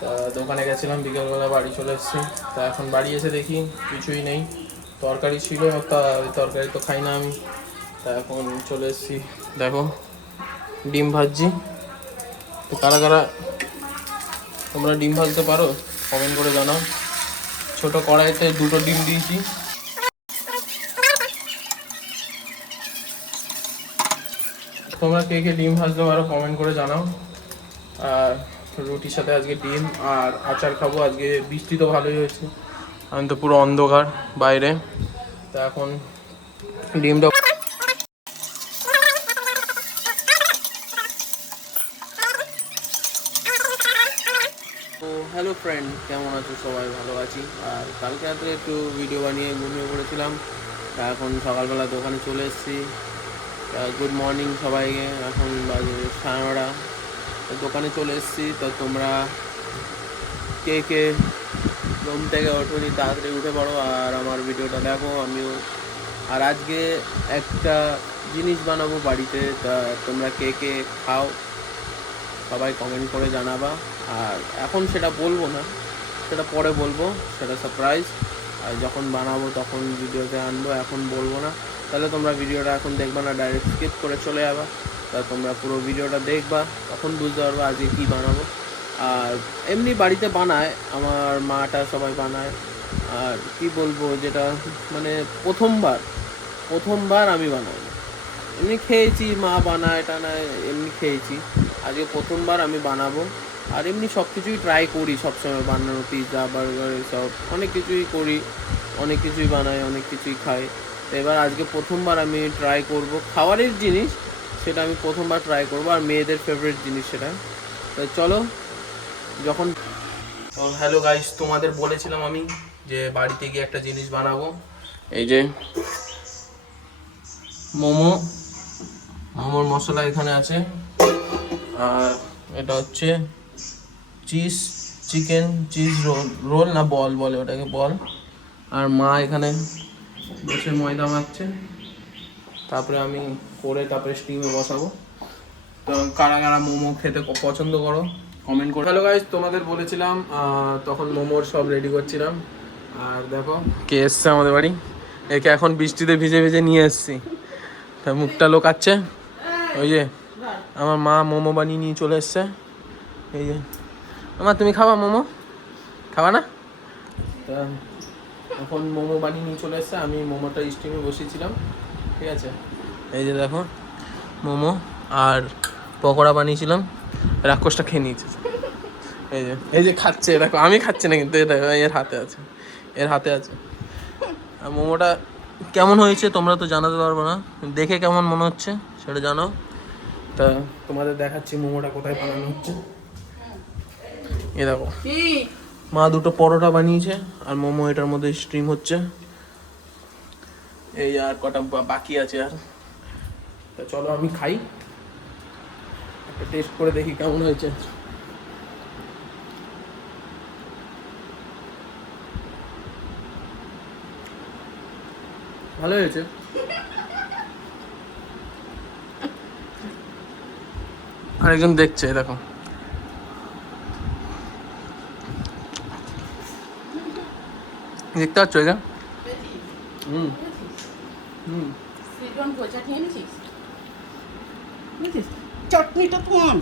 তা দোকানে গেছিলাম, বিকেলবেলা বাড়ি চলে এসেছি। তা এখন বাড়ি এসে দেখি কিছুই নেই। তরকারি ছিল, তা ওই তরকারি তো খাই না আমি। তা এখন চলে এসেছি, দেখো ডিম ভাজছি। তো কারা কারা তোমরা ডিম ভাজতে পারো কমেন্ট করে জানাও। ছোট কড়াইতে 2টো ডিম দিয়েছি। তোমরা কে কে ডিম ভাজতে পারো কমেন্ট করে জানাও। আর রুটির সাথে আজকে ডিম আর আচার খাবো। আজকে বৃষ্টি তো ভালোই হয়েছে, আমি তো পুরো অন্ধকার বাইরে। তা এখন ডিমটা হ্যালো ফ্রেন্ড, কেমন আছো সবাই? ভালো আছি। আর কালকে রাত্রে একটু ভিডিও বানিয়ে ঘুমিয়ে পড়েছিলাম। তা এখন সকালবেলা দোকানে চলে এসেছি। গুড মর্নিং সবাইকে। এখন বাজে 9:30, দোকানে চলে এসেছি। তো তোমরা কে কে ঘুম থেকে ওঠোনি তাড়াতাড়ি উঠে পড়ো আর আমার ভিডিওটা দেখো। আমিও আর আজকে একটা জিনিস বানাবো বাড়িতে। তা তোমরা কে কে খাও সবাই কমেন্ট করে জানাবা। আর এখন সেটা বলবো না, সেটা পরে বলবো, সেটা সারপ্রাইজ। আর যখন বানাবো তখন ভিডিওতে আনবো, এখন বলবো না। তাহলে তোমরা ভিডিওটা এখন দেখবা না, ডাইরেক্ট স্কিপ করে চলে যাবা। তা তোমরা পুরো ভিডিওটা দেখবা, তখন বুঝতে পারবো আজকে কী বানাবো। আর এমনি বাড়িতে বানায়, আমার মাটা সবাই বানায়। আর কি বলবো, যেটা মানে প্রথমবার আমি বানাই। এমনি খেয়েছি, মা বানায় টানায়, এমনি খেয়েছি। আজকে প্রথমবার আমি বানাবো। আর এমনি সব কিছুই ট্রাই করি সবসময় বানানো, পিৎজা বার্গার এসব অনেক কিছুই করি, অনেক কিছুই বানাই, অনেক কিছুই খাই। তো এবার আজকে প্রথমবার আমি ট্রাই করব খাবারের জিনিস, সেটা আমি প্রথমবার ট্রাই করব। আর মেয়েদের ফেভারিট জিনিস সেটা। তো চলো। যখন হ্যালো গাইস, তোমাদের বলেছিলাম আমি যে বাড়িতে গিয়ে একটা জিনিস বানাবো। এই যে মোমোর মশলা এখানে আছে। আর এটা হচ্ছে চিজ রোল না বল বলে ওটাকে, বল। আর মা এখানে বসে ময়দা মাখছে, তারপরে আমি করে তারপরে স্টিমে বসাবো। তো কারা কারা মোমো খেতে পছন্দ করো কমেন্ট করো। হ্যালো গাইস, তোমাদের বলেছিলাম তখন মোমোর সব রেডি করছিলাম। আর দেখো কে এসছে আমাদের বাড়ি। একে এখন বৃষ্টিতে ভিজে ভিজে নিয়ে এসছি, তা মুখটা লোকাচ্ছে। ওই যে আমার মা মোমো বানিয়ে নিয়ে চলে এসছে। এই যে আমার, তুমি খাবা মোমো? খাবা না? তা এখন মোমো বানিয়ে নিয়ে চলে এসছে, আমি মোমোটা স্টিমে বসিয়েছিলাম। ঠিক আছে, এই যে দেখো মোমো আর পকোড়া বানিয়েছিলাম। রাক্ষসটা খেয়ে নিয়েছে। এই যে খাচ্ছে, দেখো আমি খাচ্ছি না কিন্তু এটা এর হাতে আছে, এর হাতে আছে। আর মোমোটা কেমন হয়েছে তোমরা তো জানাতে পারবো না, দেখে কেমন মনে হচ্ছে সেটা জানাও। তা তোমাদের দেখাচ্ছি মোমোটা কোথায় বানানো হচ্ছে। এ দেখো মা 2টো পরোটা বানিয়েছে আর মোমো এটার মধ্যে স্টিম হচ্ছে। এই আর কটা বাকি আছে। আর তা চলো আমি খাই, একটা টেস্ট করে দেখি কেমন হয়েছে। ভালো হয়েছে। আরেকজন দেখছে, দেখো দেখতে পাচ্ছ এটা? হুম হুম চটনিটা কোন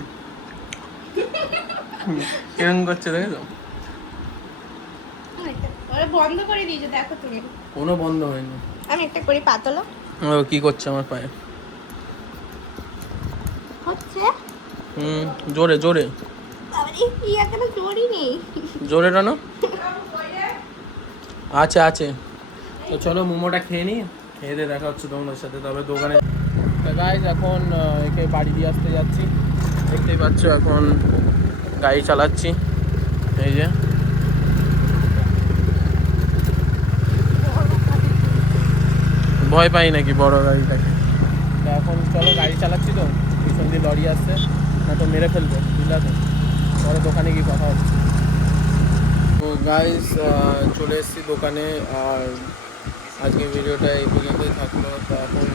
কিরম করছে দেখেছো? বন্ধ করে দিয়েছো, দেখো তুমি। কোনো বন্ধ হয়নি। আমি একটা করি পাতলা ও কি করছে আমার পায়ে? হচ্ছে জোরে জোরে জোরে টানো। আছে আছে। তো চলো মোমোটা খেয়ে নিই, খেয়ে দিয়ে দেখা হচ্ছে তোমাদের সাথে তবে দোকানে। তো গাইজ এখন একে বাড়ি দিয়ে আসতে যাচ্ছি। দেখতেই পাচ্ছ এখন গাড়ি চালাচ্ছি। এই যে ভয় পাই নাকি বড় গাড়িটাকে। তো এখন চলো, গাড়ি চালাচ্ছি তো পিছন দিয়ে লরি আসছে, না তো মেরে ফেলবে, বুঝলা তো। পরে দোকানে গিয়ে কথা হচ্ছে। তো গাইজ চলে এসেছি দোকানে। আর আজকে ভিডিওটা এই পর্যন্তই থাকলো। তো এখন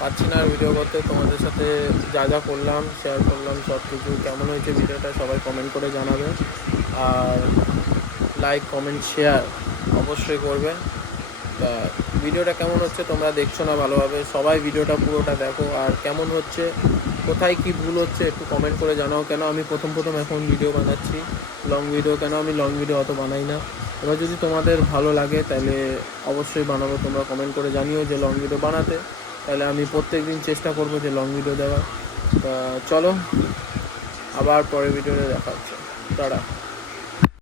পাচ্ছি না আর ভিডিও করতে। তোমাদের সাথে যা যা করলাম শেয়ার করলাম সব কিছু। কেমন হয়েছে ভিডিওটা সবাই কমেন্ট করে জানাবে, আর লাইক কমেন্ট শেয়ার অবশ্যই করবে। তা ভিডিওটা কেমন হচ্ছে তোমরা দেখছো না ভালোভাবে, সবাই ভিডিওটা পুরোটা দেখো। আর কেমন হচ্ছে, কোথায় কি ভুল হচ্ছে একটু কমেন্ট করে জানাও। কেন আমি প্রথম এখন ভিডিও বানাচ্ছি, লং ভিডিও, কেন আমি লং ভিডিও অত বানাই না। এবার যদি তোমাদের ভালো লাগে তাহলে অবশ্যই বানাবো। তোমরা কমেন্ট করে জানিও যে লং ভিডিও বানাতে, তাহলে আমি প্রত্যেক দিন চেষ্টা করবো যে লং ভিডিও দেওয়ার। তা চলো, আবার পরের ভিডিওতে দেখা হচ্ছে। টাটা।